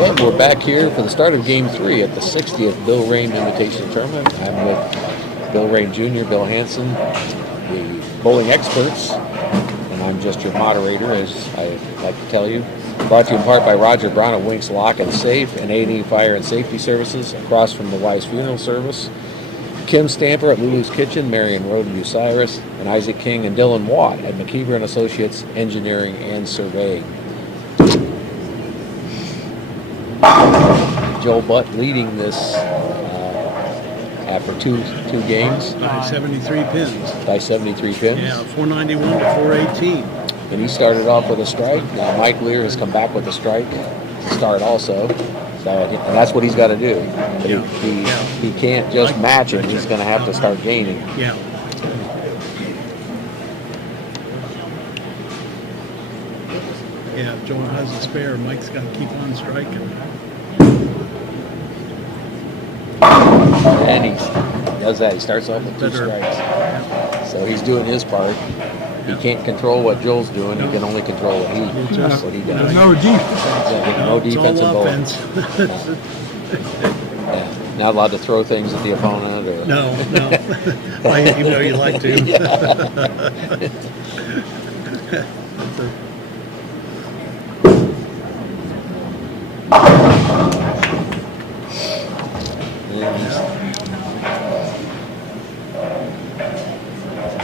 And we're back here for the start of Game 3 at the 60th Bill Rahm Invitational Tournament. I'm with Bill Rahm Jr., Bill Hansen, the bowling experts, and I'm just your moderator, as I like to tell you. Brought to you in part by Roger Brown of Winks Lock and Safe and A&E Fire and Safety Services, across from the Wise Funeral Service. Kim Stamper at Lulu's Kitchen, Marion Road in Bucyrus, and Isaac King and Dylan Watt at McKeever and Associates Engineering and Surveying. Joel Butt leading this after two games. By 73 pins. By 73 pins. Yeah, 491 to 418. And he started off with a strike. Now Mike Lear has come back with a strike to start also. So, and that's what he's got to do. Yeah. He can't just match it. He's going to have to start gaining. Yeah. Yeah, if Joel has a spare, Mike's got to keep on striking. And he does that. He starts off with two strikes. So he's doing his part. He can't control what Joel's doing. He can only control what he does. No defense. No defense in bowling. Offense. Not allowed to throw things at the opponent. Or No. Even though you like to.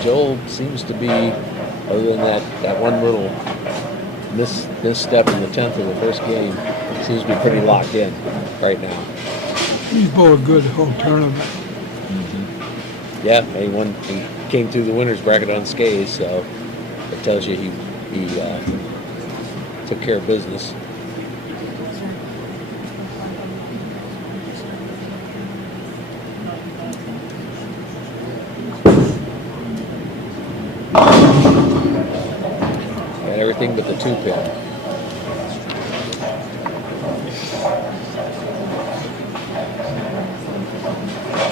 Joel seems to be, other than that one little misstep in the 10th of the first game, seems to be pretty locked in right now. He's bowled good the whole tournament. Mm-hmm. Yeah, he came through the winner's bracket unscathed, so it tells you he took care of business. And everything but the 2-pin.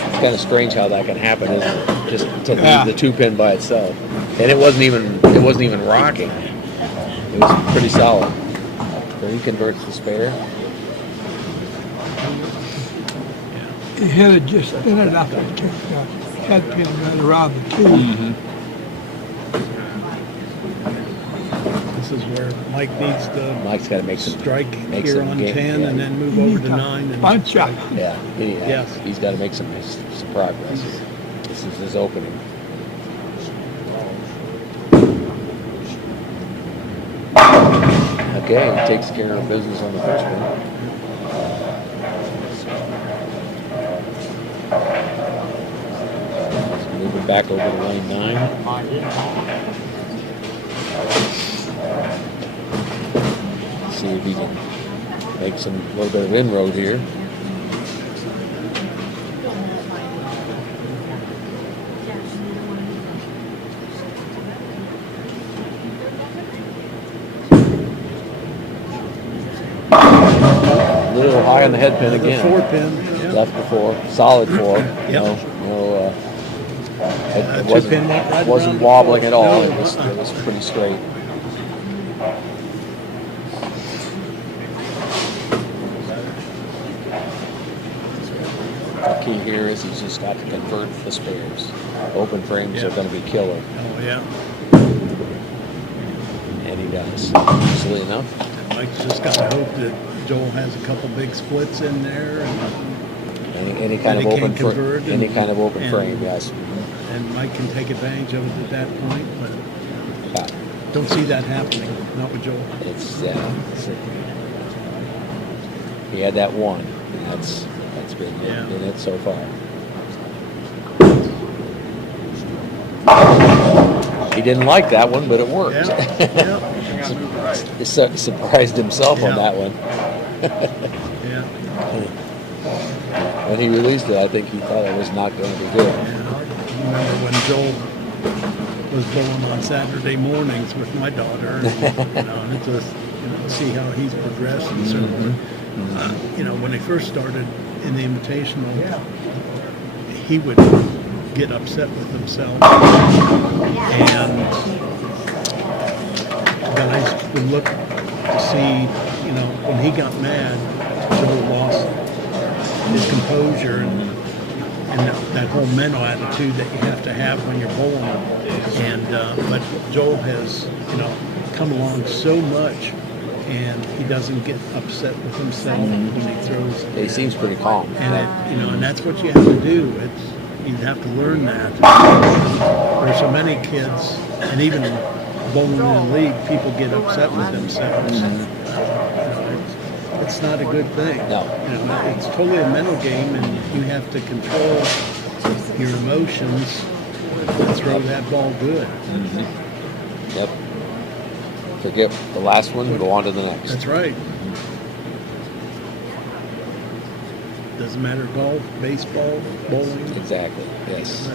It's kind of strange how that can happen, isn't it? Just to leave the 2-pin by itself, and it wasn't even rocking. It was pretty solid. So he converts the spare. He had it just thin enough to get the head pin right around the tube. Mm-hmm. This is where Mike needs to Mike's got to make some strike here on 10 and then move He over needs to 9. And bunch up. Yeah, Yes. He's got to make some progress. This is his opening. Okay, he takes care of business on the first one. Moving back over to lane 9. See if he can make a little bit of inroad here. A little high on the head pin again. 4-pin. Yeah. Left before, solid 4. Yep. It Right wasn't around wobbling at all. No. It was pretty straight. The key here is he's just got to convert the spares. Open frames are going to be killer. Oh, yeah. And he does, easily enough. Mike's just got to hope that Joel has a couple big splits in there. Any kind of open frame, and, yes. And Mike can take advantage of it at that point, but don't see that happening. Not with Joel. He had that one, and that's been in it so far. He didn't like that one, but it worked. Yeah. He surprised himself on that one. Yeah. When he released it, I think he thought it was not going to be good. Yeah. I remember when Joel was bowling on Saturday mornings with my daughter, and it just see how he's progressed and so on. When they first started in the Invitational, he would get upset with himself, and guys would look to see, when he got mad, Joe lost his composure and that whole mental attitude that you have to have when you're bowling. And but Joel has, come along so much, and he doesn't get upset with himself when he throws. He seems pretty calm. And and that's what you have to do. You have to learn that. There's so many kids, and even bowling in the league, people get upset with themselves. It's not a good thing. No. It's totally a mental game, and you have to control your emotions and throw that ball good. Yep. Forget the last one, go on to the next. That's right. Doesn't matter, golf, baseball, bowling. Exactly. Yes.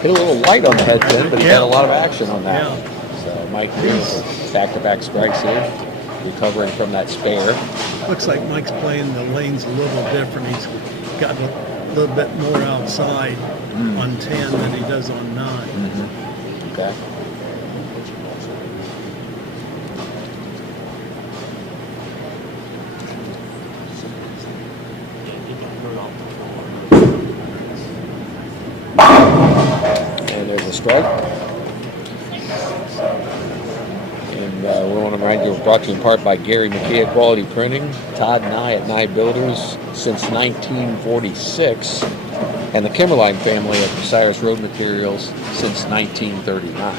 Hit a little light on the head pin, but he had a lot of action on that. Yeah. So Mike with back-to-back strikes here, recovering from that spare. Looks like Mike's playing the lanes a little different. He's got a little bit more outside on 10 than he does on 9. Okay. And there's a strike. And we want to remind you, we're brought to you in part by Gary McKay at Quality Printing, Todd Nye at Nye Builders since 1946, and the Kimmerline family at Cyrus Road Materials since 1939.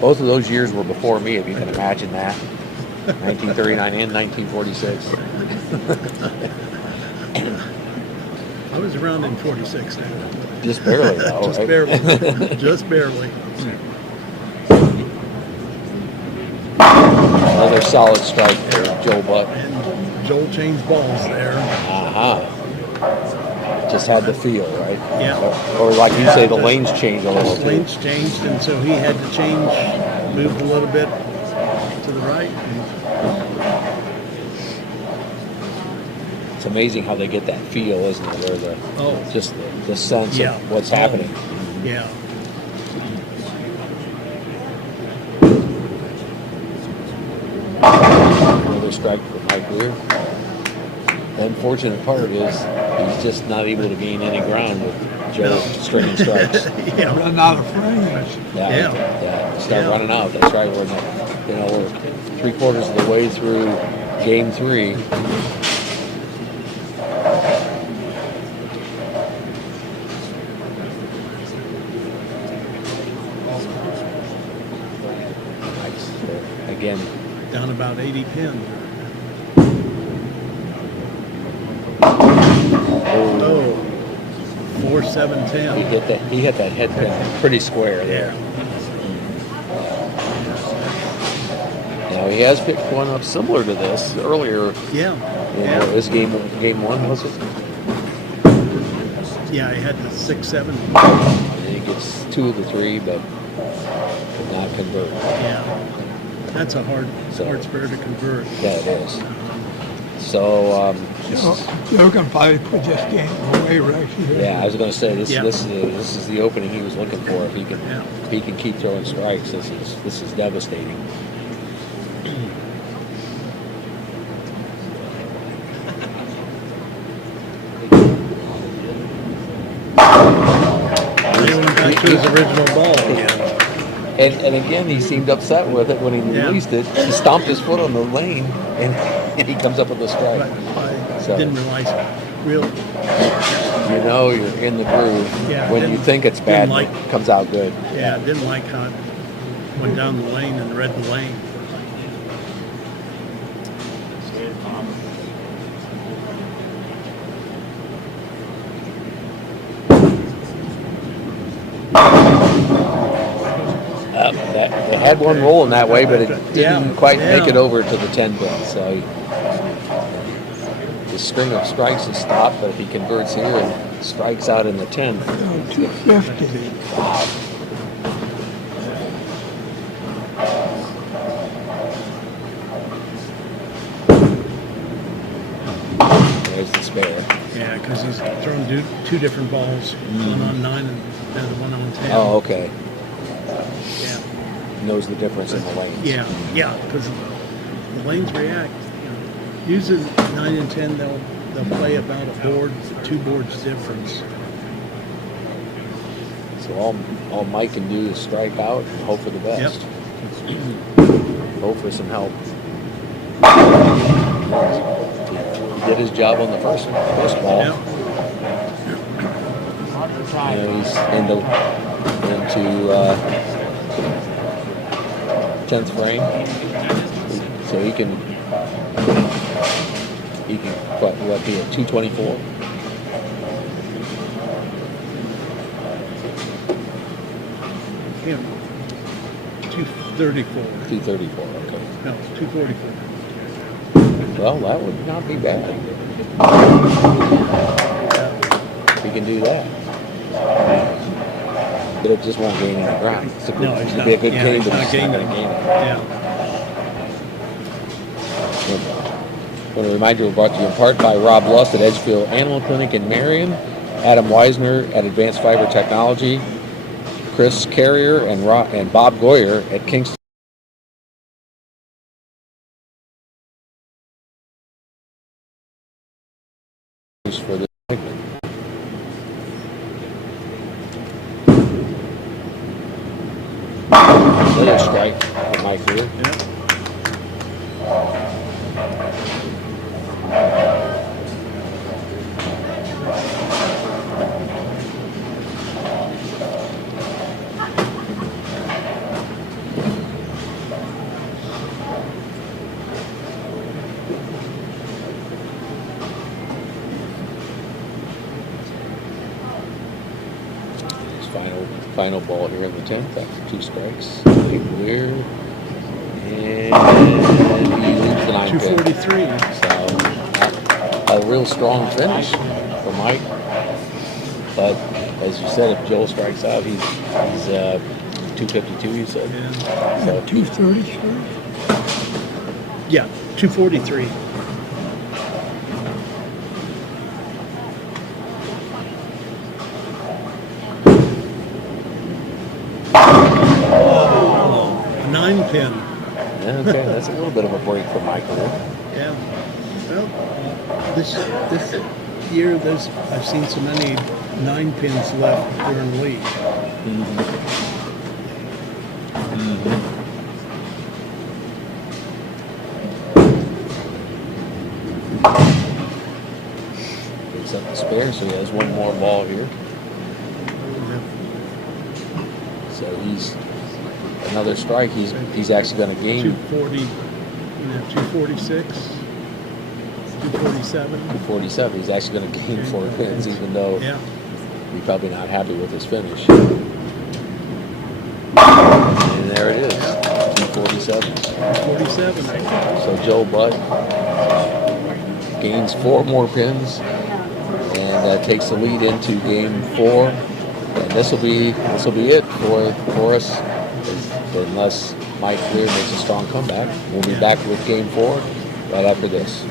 Both of those years were before me, if you can imagine that. 1939 and 1946. I was around in 46 now. Just barely, though. Just right? barely. Just barely. Another solid strike for Joel Buck. And Joel changed balls there. Just had the feel, right? Yeah. Or like you say, the lanes changed a little The too. lanes changed, and so he had to change, moved a little bit to the right. It's amazing how they get that feel, isn't it? Where just the sense of what's happening. Yeah. Another strike for Mike Lear. The unfortunate part is he's just not able to gain any ground with Joe stringing strikes. Run out of frames. Start running out. That's right. We're 3/4 of the way through game 3. Again, Down about 80 pin. Oh, 4, 7, 10. he hit that head pin pretty square there. Now he has picked one up similar to this earlier. Yeah. In this game 1, was it? Yeah, he had the 6, 7. And he gets 2 of the 3, but did not convert. Yeah. That's a hard spare to convert. Yeah, it is. So, Joe can probably put this game away right here. yeah, I was going to say this is the opening he was looking for. If he can keep throwing strikes, this is devastating. He went back to his original ball again. And again, he seemed upset with it when he released it. He stomped his foot on the lane, and he comes up with a strike. I didn't realize really. You know you're in the groove. Yeah, when you think it's bad, like, it comes out good. Yeah, I didn't like how it went down the lane and read the lane. They had one rolling that way, but it didn't quite make it over to the 10 pin. So the string of strikes is stopped, but if he converts here and strikes out in the 10th. 250. Wow. There's the spare. Yeah, because he's thrown 2 different balls, one on 9 and the other one on 10. Oh, okay. Yeah. knows the difference in the lanes. Yeah, because the lanes react. You know, usually 9 and 10, they'll play about a board, 2 boards difference. So all Mike can do is strike out and hope for the best. Hope for some help. He did his job on the first ball. Yep. He's into 10th frame, so he can what be at 224. Him. 234. 234. Okay. No, 244. Well, that would not be bad. He can do that. But it just won't gain any ground. It's a good, No, it's it'd not. be a good Yeah, game, it's but not it's not going to gaining. gain it. Yeah. I want to remind you, we're brought to you in part by Rob Lust at Edgefield Animal Clinic in Marion, Adam Weisner at Advanced Fiber Technology, Chris Carrier and Bob Goyer at Kingston for this segment. Another strike for Mike Lear. Yeah. Final ball here in the 10th after 2 strikes. Mike Lear, and he leaves the 9 pin. 243. So a real strong finish for Mike. But as you said, if Joel strikes out, he's 252. You said. Yeah. So 233. Yeah, 243. A 9 pin. yeah, okay, that's a little bit of a break for Mike Lear. Yeah. Well, this year, I've seen so many 9 pins left during the league. Picks up the spare, so he has one more ball here. So he's another strike. He's actually going to gain 240, 246, 247. 247. He's actually going to gain 4 pins, even though Yeah. he's probably not happy with his finish. And there it is, 247. 47. So Joe Butt gains 4 more pins and takes the lead into game 4. And this will be it for us, unless Mike Lear makes a strong comeback. We'll be back with game 4 right after this.